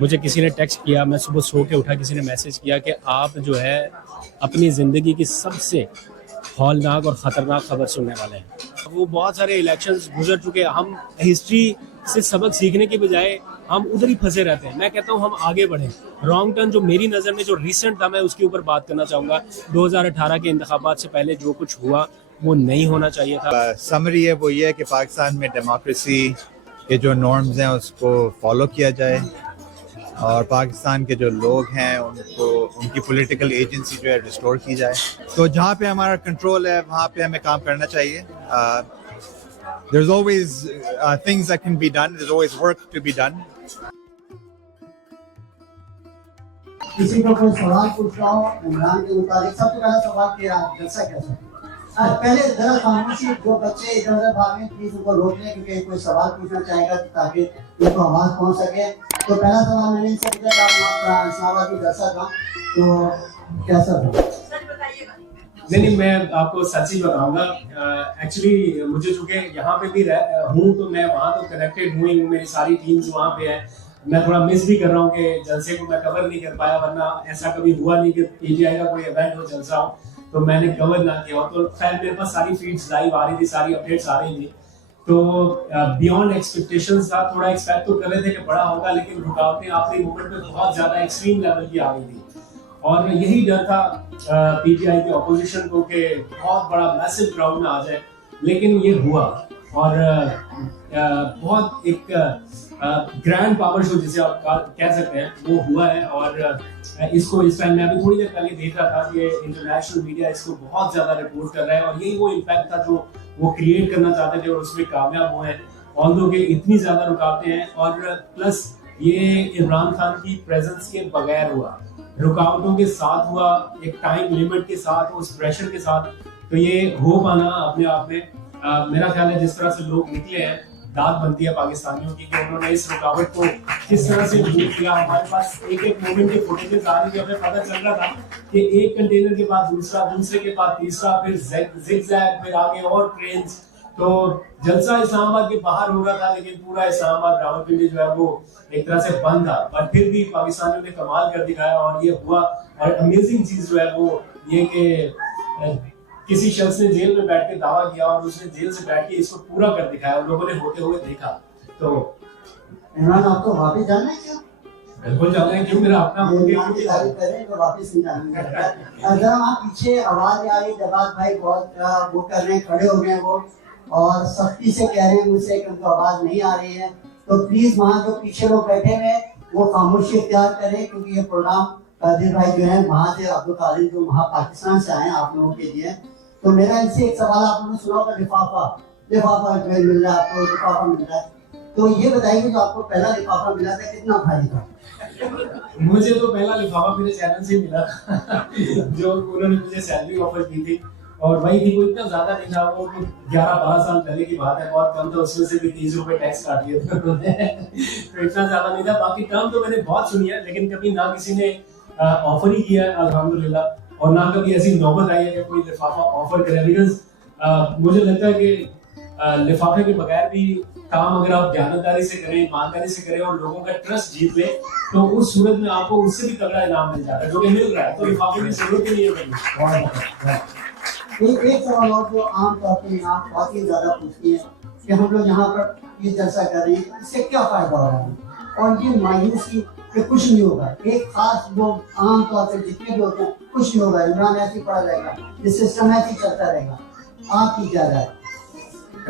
मुझे किसी ने टेक्स्ट किया, मैं सुबह सो के उठा, किसी ने मैसेज किया कि आप जो है अपनी ज़िंदगी की सबसे हौलनाक और ख़तरनाक खबर सुनने वाले हैं। वो बहुत सारे इलेक्शंस गुजर चुके, हम हिस्ट्री से सबक सीखने के बजाय हम उधर ही फंसे रहते हैं। मैं कहता हूँ हम आगे बढ़ें। रॉन्ग टर्न जो मेरी नज़र में जो रिसेंट था, मैं उसके ऊपर बात करना चाहूँगा। 2018 के इंतखाबात से पहले जो कुछ हुआ वो नहीं होना चाहिए था। समरी है वो ये है कि पाकिस्तान में डेमोक्रेसी के जो नॉर्म्स हैं उसको फॉलो किया जाए और पाकिस्तान के जो लोग हैं उनको उनकी पॉलिटिकल एजेंसी जो है रिस्टोर की जाए। तो जहाँ पे हमारा कंट्रोल है वहाँ पे हमें काम करना चाहिए। There's always things that can be done. There's always work to be done. किसी को कोई सवाल पूछ रहा हो इमरान के मुताबिक, सबसे पहला सवाल क्या जलसा कैसा? पहले जरा खामोशी, जो बच्चे इधर उधर भागे प्लीज उनको रोक लें क्योंकि कोई सवाल पूछना चाहेगा ताकि उनको आवाज पहुंच सके। तो पहला सवाल मैंने इनसे पूछा था, इस्लामाबाद की जलसा था तो कैसा था? नहीं, मैं आपको सच ही बताऊंगा। एक्चुअली मुझे चूंकि यहाँ पे भी हूँ तो मैं वहाँ तो कनेक्टेड हूँ, मेरी सारी टीम्स वहाँ पे है। मैं थोड़ा मिस भी कर रहा हूँ कि जलसे को मैं कवर नहीं कर पाया, वरना ऐसा कभी हुआ नहीं कि पीजीआई का कोई इवेंट हो, जलसा हो तो मैंने कवर ना किया। तो खैर मेरे पास सारी फीड्स लाइव आ रही थी, सारी अपडेट्स आ रही थी। तो बियॉन्ड एक्सपेक्टेशंस था, थोड़ा एक्सपेक्ट तो कर रहे थे कि बड़ा होगा, लेकिन रुकावटें आखिरी मोमेंट पे बहुत ज्यादा एक्सट्रीम लेवल की आ गई थी। और यही डर था पीटीआई के ऑपोजिशन को कि बहुत बड़ा मैसिव क्राउड ना आ जाए, लेकिन ये हुआ। और बहुत एक ग्रैंड पावर शो जिसे आप कह सकते हैं वो हुआ है। और इसको इस टाइम मैं अभी थोड़ी देर पहले देख रहा था कि इंटरनेशनल मीडिया इसको बहुत ज्यादा रिपोर्ट कर रहा है, और यही वो इम्पैक्ट था जो वो क्रिएट करना चाहते थे और उसमें कामयाब हुए हैं। ऑल्दो के इतनी ज्यादा रुकावटें हैं, और प्लस ये इमरान खान की प्रेजेंस के बगैर हुआ, रुकावटों के साथ हुआ, एक टाइम लिमिट के साथ, उस प्रेशर के साथ। तो ये हो पाना अपने आप में मेरा ख्याल है जिस तरह से लोग निकले हैं, दाद बनती है पाकिस्तानियों की कि उन्होंने इस रुकावट को किस तरह से डील किया। हमारे पास एक एक मोमेंट की फुटेजेस आ रही थी, हमें पता चल रहा था कि एक कंटेनर के बाद दूसरा, दूसरे के बाद तीसरा, फिर जिगजैग, फिर आगे और ट्रेन्स। तो जलसा इस्लामाबाद के बाहर हो रहा था, लेकिन पूरा इस्लामाबाद रावलपिंडी जो है वो एक तरह से बंद था, पर फिर भी पाकिस्तानियों ने कमाल कर दिखाया और ये हुआ। और अमेजिंग चीज जो है वो ये कि किसी शख्स ने जेल में बैठ के दावा किया और उसने जेल से बैठ के इसको पूरा कर दिखाया, और लोगों ने होते हुए देखा। तो इमरान आपको वापस जाना है क्या? बिल्कुल जाना है, क्यों, मेरा अपना करें तो वापस नहीं जाना। अगर वहाँ पीछे आवाज आ रही, जवाब भाई बहुत वो कर रहे हैं, खड़े हो गए वो और सख्ती से कह रहे हैं मुझसे कि उनको आवाज नहीं आ रही है, तो प्लीज वहाँ जो पीछे लोग बैठे हुए वो खामोशी इख्तियार करें, क्योंकि ये प्रोग्राम कादिर भाई जो है वहाँ से अब्दुल कादिर जो वहाँ पाकिस्तान से आए आप लोगों के लिए। तो मेरा इनसे एक सवाल, आप लोगों ने सुना होगा लिफाफा मिल रहा है आपको, लिफाफा मिल रहा है, तो ये बताइए जो आपको पहला लिफाफा मिला था कितना भारी था? मुझे तो पहला लिफाफा मेरे चैनल से मिला था जो उन्होंने मुझे सैलरी ऑफर की थी, और वही थी, वो इतना ज्यादा नहीं था, वो 11-12 साल पहले की बात है, बहुत कम था, उसमें से भी 30 रुपए टैक्स काट दिए थे उन्होंने तो इतना ज्यादा नहीं था। बाकी टर्म तो मैंने बहुत सुनी है, लेकिन कभी ना किसी ने ऑफर ही किया है अल्हम्दुलिल्लाह, और ना कभी ऐसी नौबत आई है कि कोई लिफाफा ऑफर करे। बिकॉज मुझे लगता है कि लिफाफे के बगैर भी काम अगर आप दयानतदारी से करें, ईमानदारी से करें और लोगों का ट्रस्ट जीत ले, तो उस सूरत में आपको उससे भी तगड़ा इनाम मिल जाता है, जो कि मिल रहा है। तो लिफाफे की जरूरत ही नहीं है। एक सवाल और जो आम तौर पे आप बहुत ही ज्यादा पूछती है कि हम लोग यहाँ पर ये जलसा कर रहे हैं, इससे क्या फायदा हो रहा है, और ये मायूसी कि कुछ नहीं होगा, एक खास लोग आम तौर पे जितने भी होते हैं कुछ नहीं होगा, इमरान ऐसे ही पड़ा रहेगा, ये सिस्टम ऐसे ही चलता रहेगा, आपकी क्या राय?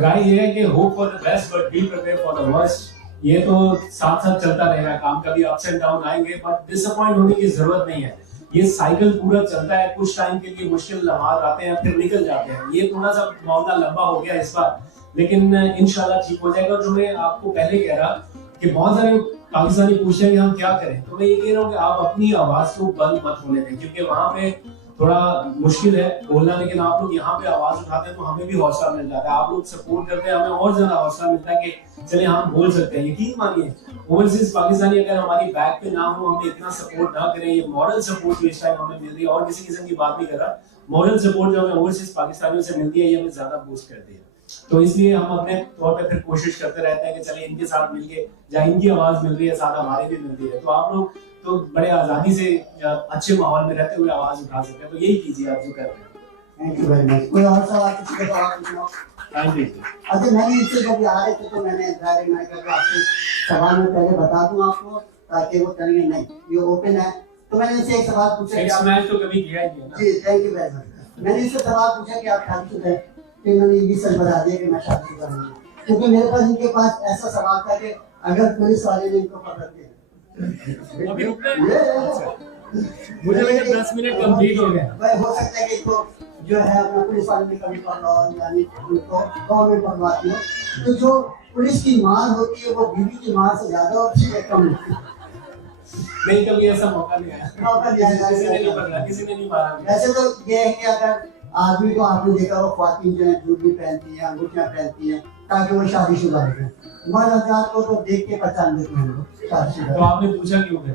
राय ये है कि hope for the best but be prepare for the worst. ये तो साथ साथ चलता रहेगा, काम का भी अप्स एंड डाउन आएंगे, बट डिसअपॉइंट होने की जरूरत नहीं है। ये साइकिल पूरा चलता है, कुछ टाइम के लिए मुश्किल लम्हात आते हैं, फिर निकल जाते हैं। ये थोड़ा सा मामला लंबा हो गया इस बार, लेकिन इंशाल्लाह ठीक हो जाएगा। जो मैं आपको पहले कह रहा कि बहुत सारे पाकिस्तानी पूछ रहे हैं कि हम क्या करें, तो मैं ये कह रहा हूँ कि आप अपनी आवाज को बंद मत होने दें, क्योंकि वहां पे थोड़ा मुश्किल है बोलना, लेकिन आप लोग यहाँ पे आवाज उठाते हैं तो हमें भी हौसला मिल जाता है। आप लोग सपोर्ट करते हैं, हमें और ज्यादा हौसला मिलता है कि चले हम बोल सकते हैं। यकीन मानिए ओवरसीज पाकिस्तानी अगर हमारी बैक पे ना हो, हमें इतना सपोर्ट ना करें, ये मॉरल सपोर्ट जो इस टाइम हमें मिल रही है, और किसी किस्म की बात नहीं कर रहा, मॉरल सपोर्ट जो हमें ओवरसीज पाकिस्तानियों से मिलती है ये हमें ज्यादा बूस्ट करती है। तो इसलिए हम अपने तौर पे फिर कोशिश करते रहते हैं कि चले इनके साथ मिलके, जहाँ इनकी आवाज मिल रही है साथ हमारी भी मिलती है, तो आप लोग तो बड़े आजादी से अच्छे माहौल में रहते हुए आवाज उठा सकते हैं। तो यही कीजिए आप जो कर रहे हैं। Thank you very much. कोई और सवाल किसी का सवाल पूछना? हाँ जी। अच्छा, मैंने इनसे जब आ रहे थे तो मैंने आपसे सवाल में पहले बता दूं आपको, ताकि वो करेंगे नहीं, ये ओपन है। तो मैंने इनसे एक सवाल पूछा कि आप मैच तो कभी किया ही नहीं है ना। जी थैंक यू वेरी मच। मैंने इनसे सवाल पूछा कि आप शादीशुदा हैं, तो इन्होंने ये भी सच बता दिया कि मैं शादीशुदा नहीं हूं, क्योंकि मेरे पास इनके पास ऐसा सवाल था कि अगर पुलिस वाले ने इनको पकड़ के अभी रुक रहे हैं? मुझे लगा 10 मिनट कंप्लीट हो गए। भाई हो सकता है कि इनको जो है अपना पुलिस वाले ने कभी पकड़ा हो, यानी उनको गवर्नमेंट पकड़वाती है, तो जो पुलिस की मार होती है वो बीवी की मार से ज्यादा होती है, कम होती है। नहीं, कभी ऐसा मौका नहीं आया, मौका दिया जाए, किसी ने नहीं पकड़ा, किसी ने नहीं मारा। वैसे तो ये है कि अगर आदमी को आपने देखा वो ख्वातीन जो है जूती पहनती हैं, अंगूठियां पहनती हैं, ताकि वो शादीशुदा रहे। मर्द हज़रात को तो देख के पहचान देते हैं लोग शादीशुदा। तो आपने पूछा क्यों है?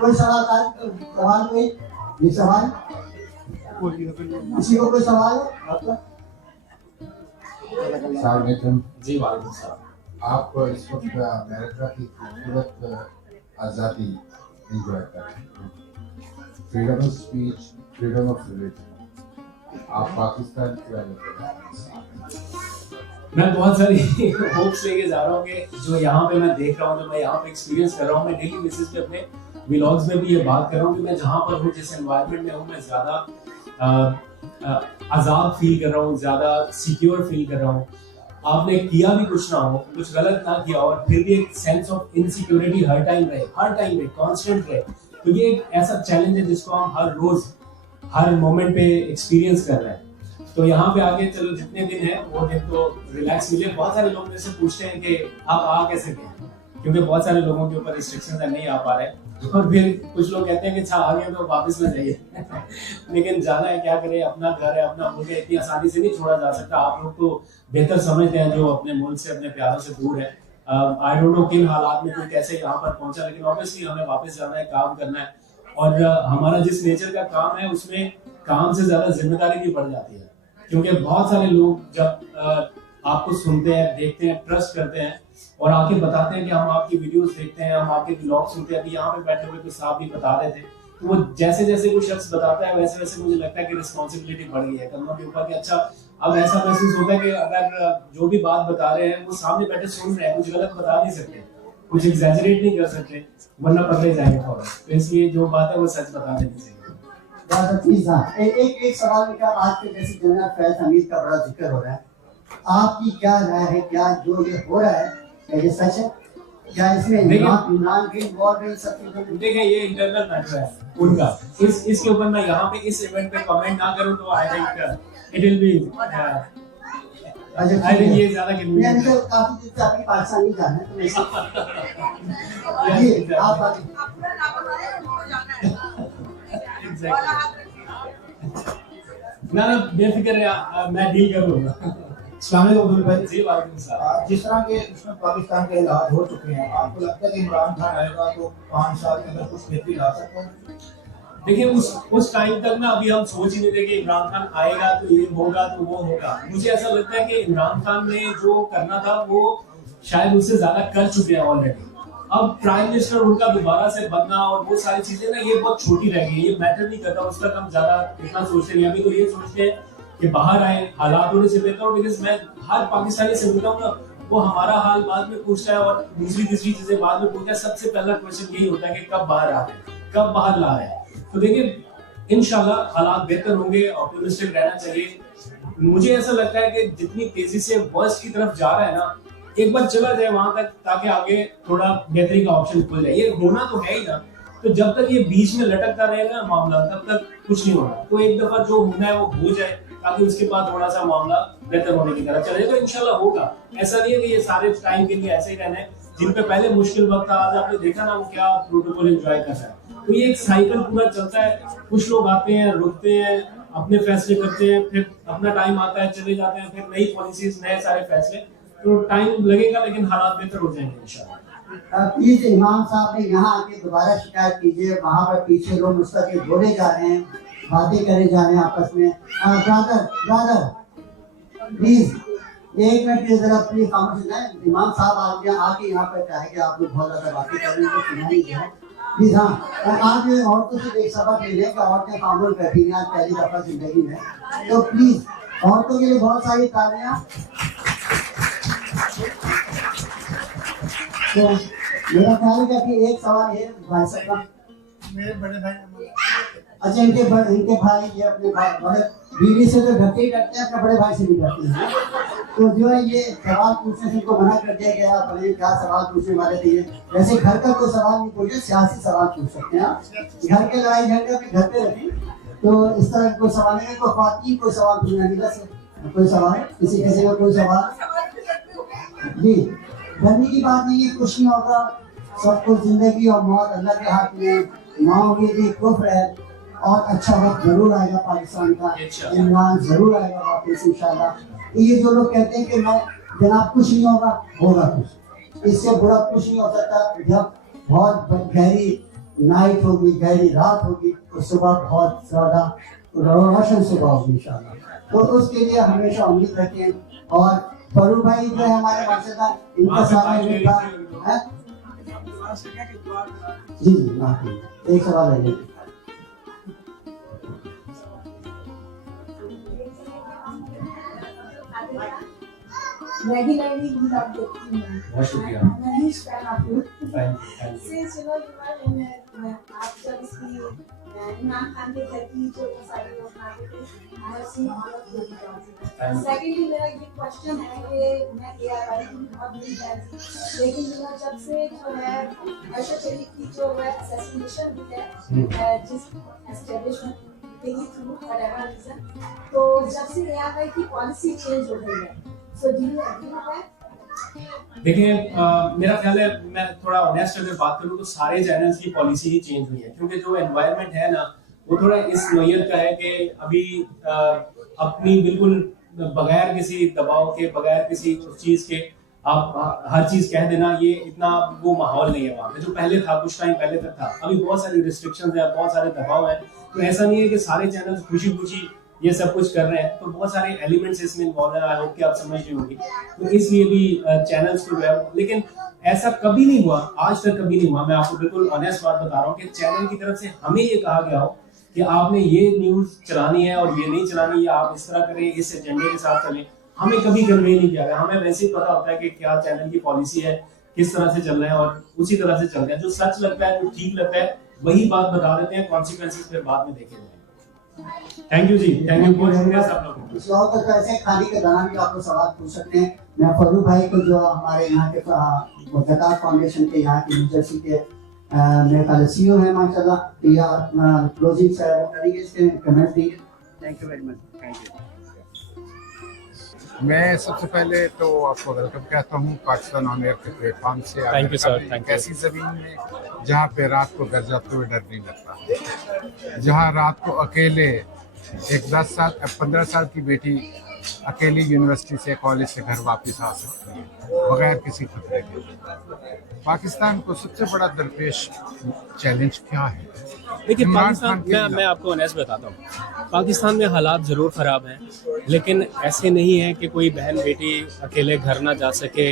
कोई सवाल कोई ये सवाल किसी को कोई सवाल है आपका? जी वालेकुम सलाम। आप इस वक्त अमेरिका की खूबसूरत आज़ादी एंजॉय कर रहे हैं, freedom of speech, freedom of religion, आप पाकिस्तान की मैं बहुत सारी होप्स लेके जा रहा हूँ कि जो यहाँ पे मैं देख रहा हूँ, जो मैं यहाँ पे एक्सपीरियंस कर रहा हूँ, मैं डेली बेसिस पे अपने व्लॉग्स में भी ये बात कर रहा हूँ कि मैं जहाँ पर हूँ, जिस एनवायरनमेंट में हूँ, मैं ज़्यादा आज़ाद फील कर रहा हूँ, ज़्यादा सिक्योर फील कर रहा हूँ। आपने किया भी कुछ ना हो, कुछ गलत ना किया और फिर भी एक sense of insecurity her time रहे, कांस्टेंट रहे। तो ये एक ऐसा चैलेंज है जिसको हम हर रोज हर मोमेंट पे एक्सपीरियंस कर रहे हैं। तो यहाँ पे आके चलो जितने दिन है वो दिन तो रिलैक्स मिले। बहुत सारे लोग मेरे से पूछते हैं कि आप आ कैसे गए, क्योंकि बहुत सारे लोगों के ऊपर रिस्ट्रिक्शंस है, नहीं आ पा रहे। और फिर कुछ लोग कहते हैं कि अच्छा आ गए तो वापस ना जाइए लेकिन जाना है, क्या करें, अपना घर है, अपना मुल्क है, इतनी आसानी से नहीं छोड़ा जा सकता। आप लोग तो बेहतर समझते हैं जो अपने मुल्क से, अपने प्यारों से दूर है। आई डोंट नो किन हालात में कोई कैसे यहाँ पर पहुंचा, लेकिन ऑब्वियसली हमें वापस जाना है, काम करना है। और हमारा जिस नेचर का काम है उसमें काम से ज्यादा जिम्मेदारी भी बढ़ जाती है, क्योंकि बहुत सारे लोग जब आपको सुनते हैं, देखते हैं, ट्रस्ट करते हैं और आके बताते हैं कि हम आपकी वीडियोस देखते हैं, हम आपके ब्लॉग सुनते हैं। अभी यहाँ पे बैठे हुए तो साहब भी बता रहे थे, तो वो जैसे जैसे कोई शख्स बताता है वैसे वैसे मुझे लगता है कि रिस्पॉन्सिबिलिटी बढ़ गई है कदमों के ऊपर कि अच्छा अब ऐसा महसूस होता है कि अगर जो भी बात बता रहे हैं वो सामने बैठे सुन रहे हैं, कुछ गलत बता नहीं सकते, कुछ एग्जैजरेट नहीं कर सकते, वरना पकड़े जाएंगे फौरन। तो इसलिए जो बात है वो सच बता देनी चाहिए। एक सवाल में क्या, आज के जैसे जनरल फैज हमीद का बड़ा जिक्र हो रहा है, आपकी क्या राय है? क्या जो ये हो रहा है क्या ये सच है? क्या इसमें इमरान की इन्वॉल्वमेंट सब चीजों? देखिए ये इंटरनल मैटर है उनका, इसके ऊपर मैं यहाँ पे इस इवेंट पे कमेंट ना करूँ तो I think it will be I think ये ज्यादा मैं तो काफी दिन से आपकी पाकिस्तानी जाना है, तो ये आप ना बेफिक्र है, मैं डील कर लूंगा। अस्सलाम वालेकुम भाई। जी वालेकुम सलाम। जिस तरह के उसमें पाकिस्तान के हालात हो चुके हैं, आपको लगता है कि इमरान खान आएगा तो 5 साल के अंदर कुछ बेहतरी ला सकता है? देखिए उस टाइम तक ना अभी हम सोच ही नहीं थे कि इमरान खान आएगा तो ये होगा तो वो होगा। मुझे ऐसा लगता है कि इमरान खान ने जो करना था वो शायद उससे ज्यादा कर चुके हैं ऑलरेडी। अब प्राइम मिनिस्टर उनका दोबारा से बनना और वो सारी चीजें ना ये बहुत छोटी रह गई, ये मैटर नहीं करता, उस तक हम ज्यादा इतना सोचते नहीं। अभी तो ये सोचते हैं कि बाहर आए, हालात होने से बेहतर हो। बिकॉज मैं हर पाकिस्तानी से मिलता हूँ ना, वो हमारा हाल बाद में पूछता है और दूसरी तीसरी चीजें बाद में पूछता है। सबसे पहला क्वेश्चन यही होता है कि कब बाहर आ रहे हैं, कब बाहर ला रहे हैं। तो देखिए इंशाल्लाह हालात बेहतर होंगे, ऑप्टिमिस्टिक रहना चाहिए। मुझे ऐसा लगता है कि जितनी तेजी से वर्स्ट की तरफ जा रहा है ना, एक बार चला जाए वहां तक ताकि आगे थोड़ा बेहतरी का ऑप्शन खुल जाए। ये होना तो है ही ना, तो जब तक ये बीच में लटकता रहेगा मामला तब तक कुछ नहीं होना। तो एक दफा जो होना है वो हो जाए ताकि उसके बाद थोड़ा सा मामला बेहतर होने की तरफ चले, तो इंशाल्लाह होगा। ऐसा नहीं है कि ये सारे टाइम के लिए ऐसे ही रहना है। जिन पे पहले मुश्किल वक्त था, आज आपने देखा ना वो क्या प्रोटोकॉल एंजॉय कर रहा है। तो ये एक साइकिल पूरा चलता है, कुछ लोग आते हैं, रुकते हैं, अपने फैसले करते हैं, फिर अपना टाइम आता है, चले जाते हैं, फिर नई पॉलिसीज, नए सारे फैसले, तो टाइम लगेगा लेकिन हालात बेहतर हो जाएंगे इंशाल्लाह। प्लीज इमाम साहब ने यहाँ आके दोबारा शिकायत कीजिए, वहाँ पर पीछे लोग मुस्तकिल बोले जा रहे हैं, बातें करे जा रहे हैं आपस में। ब्रदर प्लीज 1 मिनट के जरा प्लीज खामोश हो जाए। इमाम साहब आके यहाँ पर कहे कि आप लोग बहुत ज्यादा बातें कर रहे हैं, सुना लीजिए प्लीज। हाँ, और आज औरतों से एक सबक ले लें कि औरतें खामोश बैठी हैं आज पहली दफा जिंदगी में, तो प्लीज औरतों के लिए बहुत सारी तालियां। तो मेरा ख्याल है कि एक सवाल है भाई साहब का, मेरे बड़े भाई, अच्छा इनके भाई ये अपने बड़े बीवी से तो डरते ही डरते हैं, अपने बड़े भाई से भी डरते हैं, तो जो है ये सवाल पूछने से इनको मना कर दिया गया। अपने क्या सवाल पूछने वाले थे ये, वैसे घर का कोई सवाल नहीं पूछे, सियासी सवाल पूछ सकते हैं आप, घर के लड़ाई झगड़े अपने घर पे रखें, तो इस तरह कोई सवाल नहीं। कोई खातून कोई सवाल पूछना नहीं, से कोई सवाल है किसी का कोई सवाल जी? डरने की बात नहीं है, कुछ नहीं होगा, सब कुछ जिंदगी और मौत अल्लाह के हाथ में, माओगे भी कुफ्र है, और अच्छा वक्त जरूर आएगा पाकिस्तान का, इमरान जरूर आएगा वापस इंशाल्लाह। ये जो लोग कहते हैं कि मैं जनाब कुछ नहीं होगा, होगा कुछ, इससे बुरा कुछ नहीं हो सकता। जब बहुत गहरी नाइट होगी, गहरी रात होगी, तो सुबह बहुत ज्यादा रोशन सुबह होगी इंशाल्लाह। तो उसके लिए हमेशा उम्मीद रखें। और फरूक भाई जो है हमारे माशाल्लाह, इनका सारा है जी जी माफी। एक सवाल है regularly we have देखती हूँ। बहुत शुक्रिया। मैं ही fan आपको। Thank you. Since you know you are आप जब इसकी इमरान खान के घर की जो सारी लोग आते थे, I have seen all of those videos. Secondly मेरा ये question है कि मैं ARI की बहुत बड़ी fan थी, लेकिन जब से जो है अरशद शरीफ की जो है assassination हुई है, जिस establishment के थ्रू whatever reason, तो जब से ARI की पॉलिसी चेंज हो गई है, so do you agree with that? देखिए मेरा ख्याल है, मैं थोड़ा ऑनेस्ट अगर बात करूं तो सारे चैनल्स की पॉलिसी ही चेंज हुई है, क्योंकि जो एनवायरनमेंट है ना वो थोड़ा इस नोयत का है कि अभी अपनी बिल्कुल बगैर किसी दबाव के, बगैर किसी चीज के आप हर चीज कह देना, ये इतना वो माहौल नहीं है वहाँ पे जो पहले था, कुछ टाइम पहले तक था। अभी बहुत सारी रिस्ट्रिक्शंस है, बहुत सारे दबाव है, तो ऐसा नहीं है कि सारे चैनल्स खुशी खुशी ये सब कुछ कर रहे हैं, तो बहुत सारे एलिमेंट्स इसमें इन्वॉल्व है। आई होप कि आप समझ रही होंगी, तो इसलिए भी चैनल्स को जो है, लेकिन ऐसा कभी नहीं हुआ, आज तक कभी नहीं हुआ, मैं आपको बिल्कुल ऑनेस्ट बात बता रहा हूँ कि चैनल की तरफ से हमें ये कहा गया हो कि आपने ये न्यूज चलानी है और ये नहीं चलानी, या आप इस तरह करें, इस एजेंडे के साथ चलें। हमें कभी कन्वे नहीं किया गया, हमें वैसे ही पता होता है कि क्या चैनल की पॉलिसी है, किस तरह से चल रहे हैं, और उसी तरह से चलते हैं। जो सच लगता है, जो ठीक लगता है, वही बात बता देते हैं, कॉन्सिक्वेंसेस फिर बाद में देखे जाएंगे। थैंक यू जी, थैंक यू बहुत शुक्रिया सब लोगों को। इस वक्त तो ऐसे खाली के दौरान भी आप लोग सवाल पूछ सकते हैं। मैं फरूक भाई को जो हमारे यहाँ के ज़कात फाउंडेशन के यहाँ की न्यू जर्सी के मेरे ख्याल सीईओ हैं माशाल्लाह, या क्लोजिंग से करेंगे, इसके कमेंट दिए। Thank you very much. Thank you. मैं सबसे पहले तो आपको वेलकम कहता हूँ पाकिस्तान ऑन एयर के प्लेटफॉर्म से। Thank you sir, thank you. ऐसी ज़मीन में जहाँ पे रात को घर जाते हुए डर नहीं लगता, जहाँ रात को अकेले एक 10 साल 15 साल की बेटी अकेली यूनिवर्सिटी से, कॉलेज से घर वापस आ सकती है बगैर किसी खतरे के। पाकिस्तान को सबसे बड़ा दरपेश चैलेंज क्या है? देखिए पाकिस्तान, मैं आपको ऑनेस्ट बताता हूँ, पाकिस्तान में हालात ज़रूर ख़राब हैं, लेकिन ऐसे नहीं है कि कोई बहन बेटी अकेले घर ना जा सके।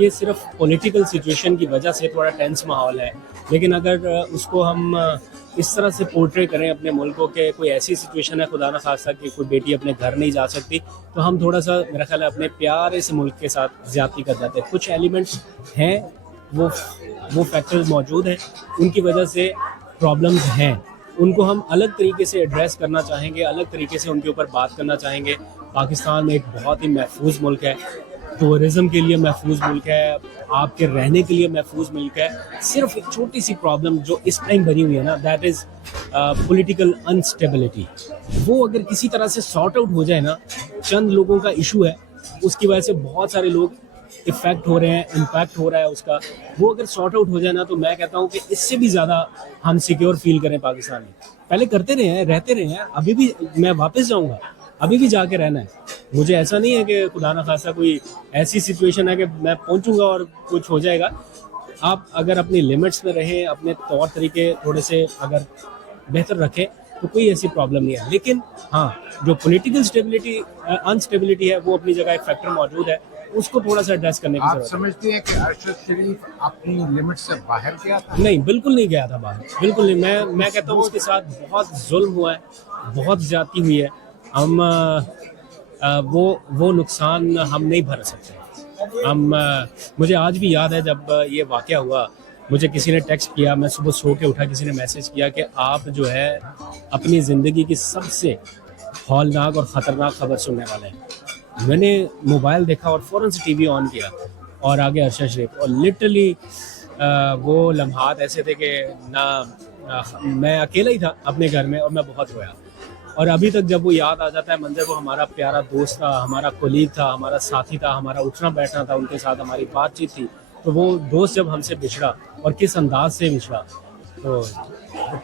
ये सिर्फ पॉलिटिकल सिचुएशन की वजह से थोड़ा टेंस माहौल है, लेकिन अगर उसको हम इस तरह से पोर्ट्रे करें अपने मुल्क को कि कोई ऐसी सिचुएशन है खुदा न खास्ता कि कोई बेटी अपने घर नहीं जा सकती, तो हम थोड़ा सा मेरा ख्याल है अपने प्यारे से मुल्क के साथ ज़्यादती कर जाते हैं। कुछ एलिमेंट्स हैं, वो फैक्टर्स मौजूद हैं, उनकी वजह से प्रॉब्लम्स हैं, उनको हम अलग तरीके से एड्रेस करना चाहेंगे, अलग तरीके से उनके ऊपर बात करना चाहेंगे। पाकिस्तान में एक बहुत ही महफूज मुल्क है, टूरिज़म के लिए महफूज मुल्क है, आपके रहने के लिए महफूज मुल्क है। सिर्फ एक छोटी सी प्रॉब्लम जो इस टाइम बनी हुई है ना, दैट इज़ पॉलिटिकल अनस्टेबिलिटी। वो अगर किसी तरह से सॉर्ट आउट हो जाए ना, चंद लोगों का इशू है, उसकी वजह से बहुत सारे लोग इफेक्ट हो रहे हैं, इम्पैक्ट हो रहा है उसका, वो अगर सॉर्ट आउट हो जाए ना, तो मैं कहता हूँ कि इससे भी ज़्यादा हम सिक्योर फील करें पाकिस्तान में। पहले करते रहे हैं, रहते रहे हैं, अभी भी मैं वापस जाऊँगा, अभी भी जाके रहना है। मुझे ऐसा नहीं है कि खुदा ना खासा कोई ऐसी सिचुएशन है कि मैं पहुँचूँगा और कुछ हो जाएगा। आप अगर अपनी लिमिट्स में रहें, अपने तौर तरीके थोड़े से अगर बेहतर रखें, तो कोई ऐसी प्रॉब्लम नहीं है। लेकिन हाँ, जो पॉलिटिकल स्टेबिलिटी अनस्टेबिलिटी है, वो अपनी जगह एक फैक्टर मौजूद है, उसको थोड़ा सा एड्रेस करने की आप जरूरत है। समझते हैं कि अरशद शरीफ अपनी लिमिट से बाहर गया था? नहीं, बिल्कुल नहीं गया था बाहर, बिल्कुल नहीं। मैं कहता हूँ उसके साथ बहुत जुल्म हुआ है, बहुत ज्यादती हुई है। हम वो नुकसान हम नहीं भर सकते। मुझे आज भी याद है जब ये वाक़या हुआ, मुझे किसी ने टेक्स्ट किया, मैं सुबह सो के उठा, किसी ने मैसेज किया कि आप जो है अपनी ज़िंदगी की सबसे हौलनाक और ख़तरनाक खबर सुनने वाले हैं। मैंने मोबाइल देखा और फ़ौरन से टीवी ऑन किया और आगे अरशद शरीफ, और लिटरली वो लम्हात ऐसे थे कि मैं अकेला ही था अपने घर में और मैं बहुत रोया। और अभी तक जब वो याद आ जाता है मंजर, वो हमारा प्यारा दोस्त था, हमारा कोलीग था, हमारा साथी था, हमारा उठना बैठना था, उनके साथ हमारी बातचीत थी। तो वो दोस्त जब हमसे बिछड़ा और किस अंदाज से बिछड़ा, तो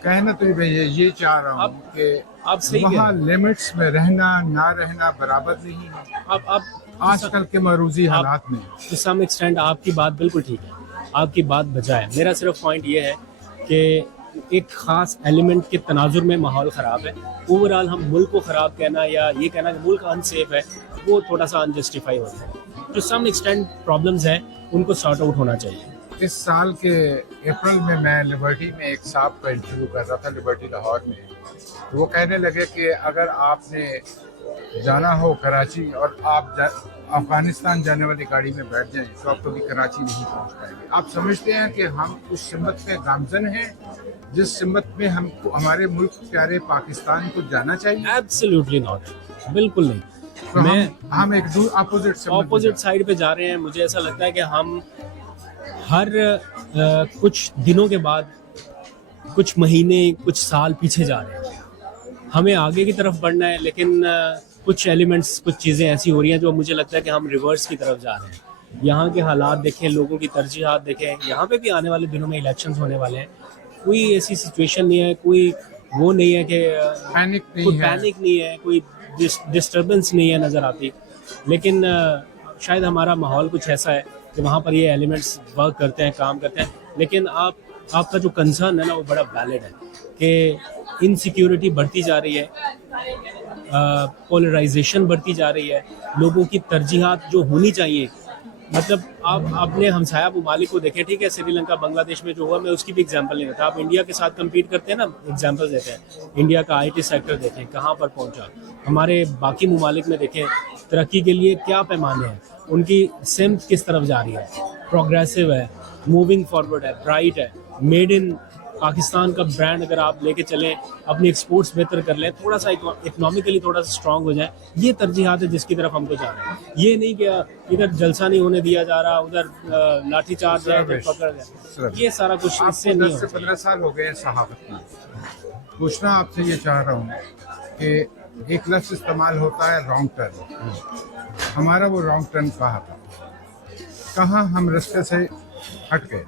कहना तो मैं ये चाह रहा हूँ कि आप सही वहाँ लिमिट्स में रहना ना रहना बराबर नहीं है आप आजकल के मरूजी हालात में। टू सम एक्सटेंड आपकी बात बिल्कुल ठीक है, आपकी बात बचा है। मेरा सिर्फ पॉइंट ये है कि एक ख़ास एलिमेंट के तनाजुर में माहौल ख़राब है। ओवरऑल हम मुल्क को ख़राब कहना या ये कहना कि मुल्क अनसेफ है, वो थोड़ा सा अनजस्टिफाई होता है। टू सम एक्सटेंड प्रॉब्लम्स हैं, उनको सॉर्ट आउट होना चाहिए। इस साल के अप्रैल में मैं लिबर्टी में एक साहब का इंटरव्यू कर रहा था, लिबर्टी लाहौर में। तो वो कहने लगे कि अगर आपने जाना हो कराची और आप अफगानिस्तान जाने वाली गाड़ी में बैठ जाएं तो आप कभी कराची नहीं पहुंच पाएंगे। आप समझते हैं कि हम उस सिमत में गामजन हैं जिस सिमत में हमको हमारे मुल्क प्यारे पाकिस्तान को जाना चाहिए? एब्सोल्युटली नॉट, बिल्कुल नहीं। तो मैं हम एक अपोजिट साइड पे जा रहे हैं। मुझे ऐसा लगता है कि हम हर कुछ दिनों के बाद, कुछ महीने, कुछ साल पीछे जा रहे हैं। हमें आगे की तरफ बढ़ना है, लेकिन कुछ एलिमेंट्स, कुछ चीज़ें ऐसी हो रही हैं जो मुझे लगता है कि हम रिवर्स की तरफ जा रहे हैं। यहाँ के हालात देखें, लोगों की तरजीहात देखें, यहाँ पे भी आने वाले दिनों में इलेक्शंस होने वाले हैं। कोई ऐसी सिचुएशन नहीं है, कोई वो नहीं है कि पैनिक नहीं है, कोई डिस्टर्बेंस नहीं है नज़र आती। लेकिन शायद हमारा माहौल कुछ ऐसा है कि वहाँ पर ये एलिमेंट्स वर्क करते हैं, काम करते हैं। लेकिन आपका जो कंसर्न है ना, वो बड़ा वैलिड है कि इनसिक्योरिटी बढ़ती जा रही है, पोलराइजेशन बढ़ती जा रही है, लोगों की तरजीहात जो होनी चाहिए, मतलब आप अपने हमसाया ममालिक को देखें, ठीक है, श्रीलंका, बांग्लादेश में जो हुआ, मैं उसकी भी एग्जांपल नहीं देता। आप इंडिया के साथ कम्पीट करते हैं ना, एग्जांपल देते हैं। इंडिया का IT सेक्टर देखें कहाँ पर पहुँचा, हमारे बाकी ममालिक में देखें तरक्की के लिए क्या पैमाने हैं, उनकी सिमत किस तरफ जा रही है, प्रोग्रेसिव है, मूविंग फॉरवर्ड है, ब्राइट है, मेड इन पाकिस्तान का ब्रांड अगर आप लेके चलें, अपनी एक्सपोर्ट्स बेहतर कर लें, थोड़ा सा इकोनॉमिकली थोड़ा सा स्ट्रांग हो जाए, ये तरजीहात है जिसकी तरफ हमको जा रहे हैं। ये नहीं कि इधर जलसा नहीं होने दिया जा रहा, उधर लाठीचार्ज है, पकड़ गया, ये सारा कुछ इससे नहीं होता। 15 साल हो गए सहाफत में। पूछना आपसे ये चाह रहा हूँ कि एक लफ्ज़ इस्तेमाल होता है रॉन्ग टर्न, हमारा वो रॉन्ग टर्न कहाँ था, कहाँ हम रास्ते से हट गए?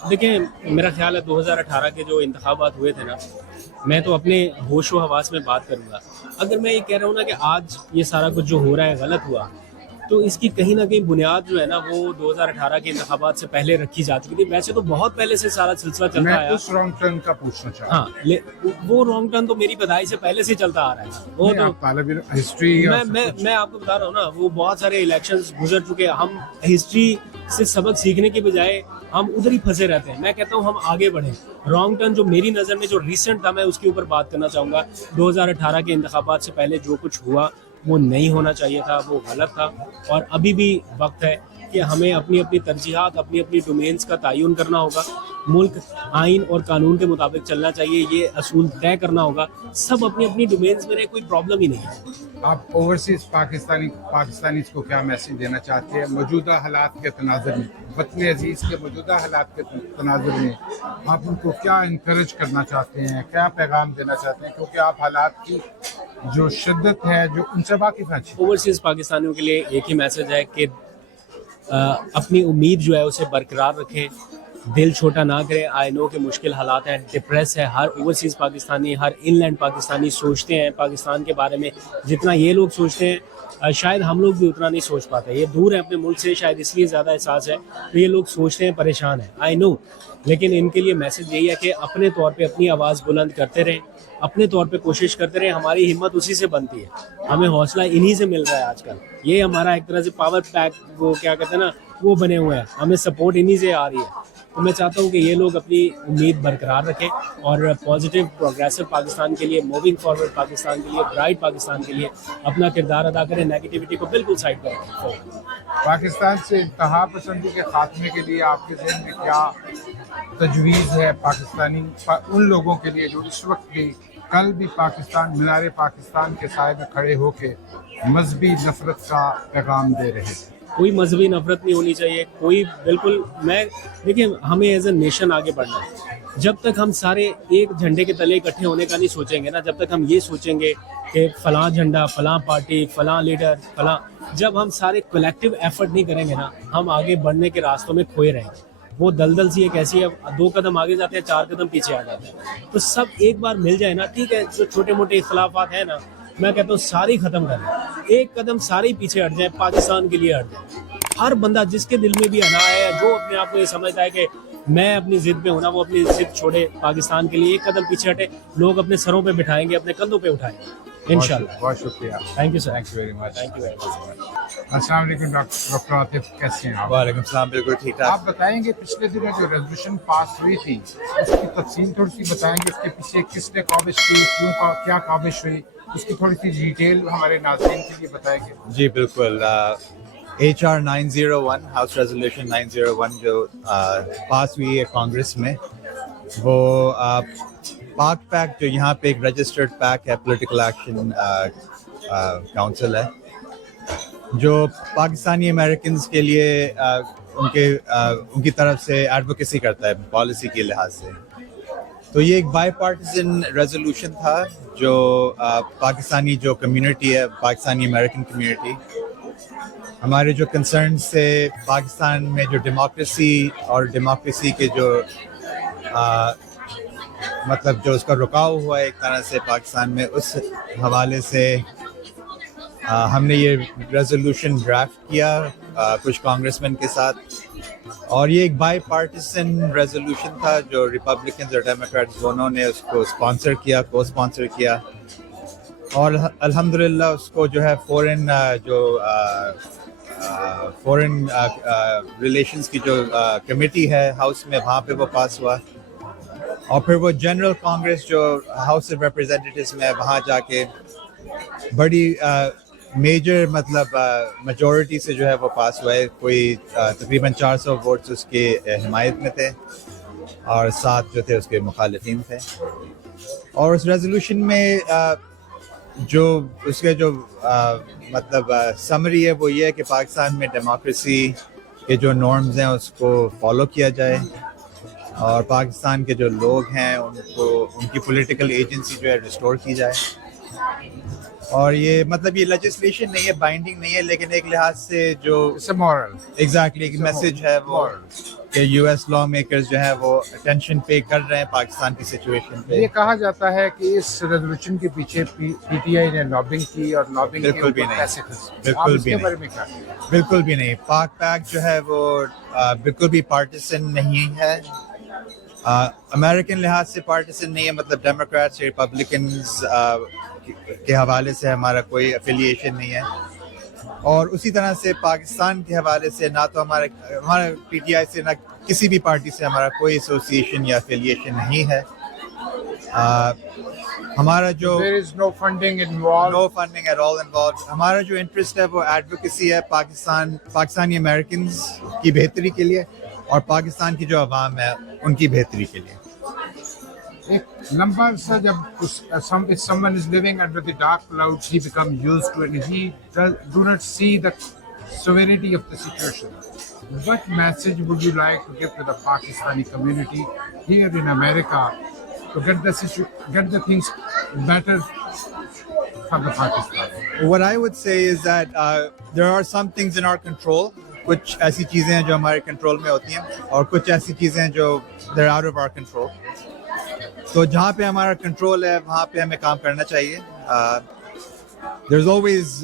देखिए, मेरा ख्याल है 2018 के जो इंतखाबात हुए थे ना, मैं तो अपने होश व हवास में बात करूँगा। अगर मैं ये कह रहा हूँ ना कि आज ये सारा कुछ जो हो रहा है गलत हुआ, तो इसकी कहीं ना कहीं बुनियाद जो है ना, वो 2018 के इंतखाबात से पहले रखी जा चुकी थी। वैसे तो बहुत पहले से सारा सिलसिला चलता आया। मैं उस रॉन्ग टर्न का पूछना चाहता हूँ। हाँ, वो रॉन्ग टर्न तो मेरी पैदाइश से पहले से चलता आ रहा है। वो तो हिस्ट्री मैं आपको बता रहा हूँ ना, वो बहुत सारे इलेक्शंस गुजर चुके हैं। हम हिस्ट्री से सबक सीखने के बजाय हम उधर ही फंसे रहते हैं। मैं कहता हूँ हम आगे बढ़ें। रॉन्ग टर्न जो मेरी नज़र में जो रिसेंट था, मैं उसके ऊपर बात करना चाहूँगा। 2018 के इंतखाबात से पहले जो कुछ हुआ वो नहीं होना चाहिए था, वो गलत था। और अभी भी वक्त है कि हमें अपनी अपनी तरजीहात, अपनी अपनी डोमेन्स का तयन करना होगा। मुल्क आइन और कानून के मुताबिक चलना चाहिए, ये असूल तय करना होगा। सब अपनी अपनी डोमेन्स में रहे, कोई प्रॉब्लम ही नहीं है। आप ओवरसीज पाकिस्तानी को क्या मैसेज देना चाहते हैं मौजूदा हालात के तनाजुर में, वतन अजीज़ के मौजूदा हालात के तनाजुर में आप उनको क्या इनकरेज करना चाहते हैं, क्या पैगाम देना चाहते हैं? क्योंकि आप हालात की जो शिद्दत है जो उनसे वाकिफ़ हैं। ओवरसीज पाकिस्तानियों के लिए एक ही मैसेज है कि अपनी उम्मीद जो है उसे बरकरार रखें, दिल छोटा ना करें। आई नो कि मुश्किल हालात हैं, डिप्रेस है हर ओवरसीज़ पाकिस्तानी, हर इनलैंड पाकिस्तानी सोचते हैं पाकिस्तान के बारे में जितना ये लोग सोचते हैं, शायद हम लोग भी उतना नहीं सोच पाते। ये दूर है अपने मुल्क से, शायद इसलिए ज़्यादा एहसास है, तो ये लोग सोचते हैं, परेशान हैं, आई नो। लेकिन इनके लिए मैसेज यही है कि अपने तौर पे अपनी आवाज़ बुलंद करते रहें, अपने तौर पे कोशिश करते रहें। हमारी हिम्मत उसी से बनती है, हमें हौसला इन्हीं से मिल रहा है आजकल। ये हमारा एक तरह से पावर पैक, वो क्या कहते हैं ना, वो बने हुए हैं, हमें सपोर्ट इन्हीं से आ रही है। तो मैं चाहता हूँ कि ये लोग अपनी उम्मीद बरकरार रखें और पॉजिटिव प्रोग्रेसिव पाकिस्तान के लिए, मूविंग फॉरवर्ड पाकिस्तान के लिए, ब्राइट पाकिस्तान के लिए अपना किरदार अदा करें, नेगेटिविटी को बिल्कुल साइड पर रखें। पाकिस्तान से इंतहा पसंदी के खात्मे के लिए आपके ज़हन में क्या तजवीज़ है पाकिस्तानी उन लोगों के लिए जो इस वक्त भी, कल भी पाकिस्तान, मीनार पाकिस्तान के साए में खड़े होकर मजहबी नफरत का पैगाम दे रहे थे? कोई मजहबी नफरत नहीं होनी चाहिए, कोई बिल्कुल। मैं देखिए, हमें एज ए नेशन आगे बढ़ना है। जब तक हम सारे एक झंडे के तले इकट्ठे होने का नहीं सोचेंगे ना, जब तक हम ये सोचेंगे कि फलां झंडा, फलां पार्टी, फलां लीडर, फलां, जब हम सारे कलेक्टिव एफर्ट नहीं करेंगे ना, हम आगे बढ़ने के रास्तों में खोए रहेंगे। वो दलदल सी एक ऐसी है, 2 कदम आगे जाते हैं, 4 कदम पीछे आ जाते हैं। तो सब एक बार मिल जाए ना, ठीक है, जो छोटे मोटे इख्तलाफात है ना, मैं कहता हूँ सारी खत्म कर दें, एक कदम सारे पीछे हट जाए, पाकिस्तान के लिए हट जाए। हर बंदा जिसके दिल में भी अना है, जो अपने आप को ये समझता है कि मैं अपनी जिद पे हूँ ना, वो अपनी जिद छोड़े, पाकिस्तान के लिए एक कदम पीछे हटे। लोग अपने सरों पे बिठाएंगे, अपने कंधों पे उठाएंगे इंशाल्लाह। बहुत शुक्रिया, thank you sir, thank you very much. Thank you very much. अस्सलाम वालेकुम डॉक्टर आतिफ, कैसे हैं आप? वालेकुम सलाम, बिल्कुल ठीक ठाक। आप बताएंगे पिछले दिनों जो रेजोल्यूशन पास हुई थी उसकी तफसील थोड़ी सी बताएंगे, उसके पीछे किसने काबिश की, क्यों क्या काबिश हुई, उसकी थोड़ी सी डिटेल हमारे नाज़रीन के लिए बताएंगे? जी बिल्कुल। HR 901, हाउस रेजोल्यूशन 901 जो पास हुई है कांग्रेस में, वो पाक पैक, जो यहाँ पे एक रजिस्टर्ड पैक है, पॉलिटिकल एक्शन काउंसिल है, जो पाकिस्तानी अमेरिकन्स के लिए उनकी तरफ से एडवोकेसी करता है पॉलिसी के लिहाज से। तो ये एक बाईपार्टिसन रेजोल्यूशन था जो पाकिस्तानी जो कम्युनिटी है, पाकिस्तानी अमेरिकन कम्युनिटी, हमारे जो कंसर्न्स थे पाकिस्तान में जो डेमोक्रेसी और डेमोक्रेसी के जो मतलब जो उसका रुकाव हुआ है एक तरह से पाकिस्तान में, उस हवाले से हमने ये रेजोल्यूशन ड्राफ्ट किया कुछ कांग्रेसमैन के साथ, और ये एक बाईपार्टिसन रेजोल्यूशन था जो रिपब्लिकन्स और डेमोक्रेट्स दोनों ने उसको स्पॉन्सर किया, को स्पॉन्सर किया, और अल्हम्दुलिल्लाह उसको जो है फॉरेन रिलेशंस की जो कमेटी है हाउस में, वहाँ पे वो पास हुआ, और फिर वो जनरल कांग्रेस जो हाउस ऑफ रिप्रेजेंटेटिव्स में, वहाँ जाके बड़ी मेजर मतलब मेजॉरिटी से जो है वो पास हुआ है। कोई तकरीबन 400 वोट्स उसके हिमायत में थे और 7 जो थे उसके मुखालिफिन थे। और उस रेजोल्यूशन में जो उसके जो मतलब समरी है वो ये है कि पाकिस्तान में डेमोक्रेसी के जो नॉर्म्स हैं उसको फॉलो किया जाए, और पाकिस्तान के जो लोग हैं उनको उनकी पॉलिटिकल एजेंसी जो है रिस्टोर की जाए। और ये मतलब ये लेजिस्लेशन नहीं है, बाइंडिंग नहीं है, लेकिन एक लिहाज से जो मॉरल एग्जैक्टली एक मैसेज है वो कि यूएस लॉ मेकर्स जो है वो अटेंशन पे कर रहे हैं पाकिस्तान की सिचुएशन पे। ये कहा जाता है कि इस रेजोल्यूशन के पीछे पीटीआई ने लॉबिंग की और लॉबिंग बिल्कुल भी नहीं, पैसे खर्चे। बिल्कुल भी बारे नहीं, में क्या? बिल्कुल भी नहीं। पाक पैक जो है वो बिल्कुल भी पार्टिसन नहीं है, अमेरिकन लिहाज से पार्टिसन नहीं है, मतलब डेमोक्रेट्स रिपब्लिकन्स के हवाले से हमारा कोई एफिलिएशन नहीं है, और उसी तरह से पाकिस्तान के हवाले से ना तो हमारा पीटीआई से ना किसी भी पार्टी से हमारा कोई एसोसिएशन या एफिलिएशन नहीं है। हमारा जो no funding involved. No funding at all involved. हमारा जो इंटरेस्ट है वो एडवोकेसी है पाकिस्तानी अमेरिकन्स की बेहतरी के लिए और पाकिस्तान की जो अवाम है उनकी बेहतरी के लिए। एक लंबा अरसा जब if someone is living under the dark clouds, he becomes used to it, and he do not see the severity of the situation. What message would you like to give to the Pakistani community here in America to get the things better for the Pakistan? What I would say is that there are some things in our control कुछ ऐसी चीज़ें हैं जो हमारे control में होती हैं और कुछ ऐसी चीज़ें हैं जो they're out of our control. तो जहाँ पे हमारा कंट्रोल है वहाँ पे हमें काम करना चाहिए. There's always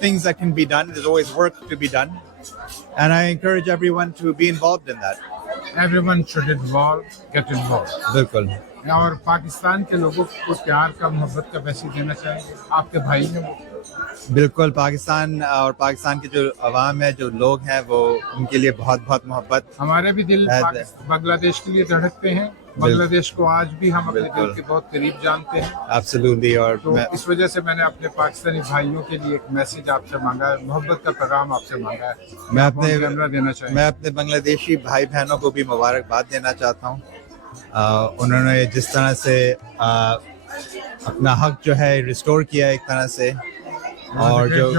things that can be done. There's always work to be done, and I encourage everyone to be involved in that. Everyone should get involved. बिल्कुल. और पाकिस्तान के लोगों को प्यार का मोहब्बत का मैसेज देना चाहिए. आपके भाई हैं वो. बिल्कुल. पाकिस्तान और पाकिस्तान के जो अवाम है, जो लोग हैं, वो उनके लिए बहुत बहुत मोहब्बत. हमारे भी दिल बांग्लादेश के लिए धड़कते हैं. बांग्लादेश को आज भी हम अपने दिल के बहुत करीब जानते हैं. Absolutely. और तो इस वजह से मैंने अपने पाकिस्तानी भाइयों के लिए एक मैसेज आपसे मांगा है, मोहब्बत का पैगाम आपसे मांगा है. मैं अपने बांग्लादेशी भाई बहनों को भी मुबारकबाद देना चाहता हूँ. उन्होंने जिस तरह से अपना हक जो है रिस्टोर किया एक तरह से, और जो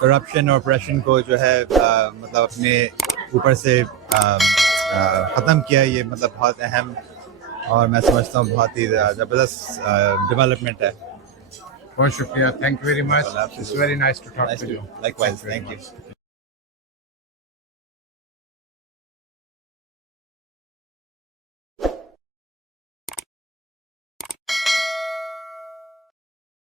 करप्शन और ऑपरेशन को जो है मतलब अपने ऊपर से ख़त्म किया, ये मतलब बहुत अहम और मैं समझता हूँ बहुत ही ज़बरदस्त डेवलपमेंट है. बहुत शुक्रिया. Thank you very much. It's very nice to talk to you. Likewise. Thank you.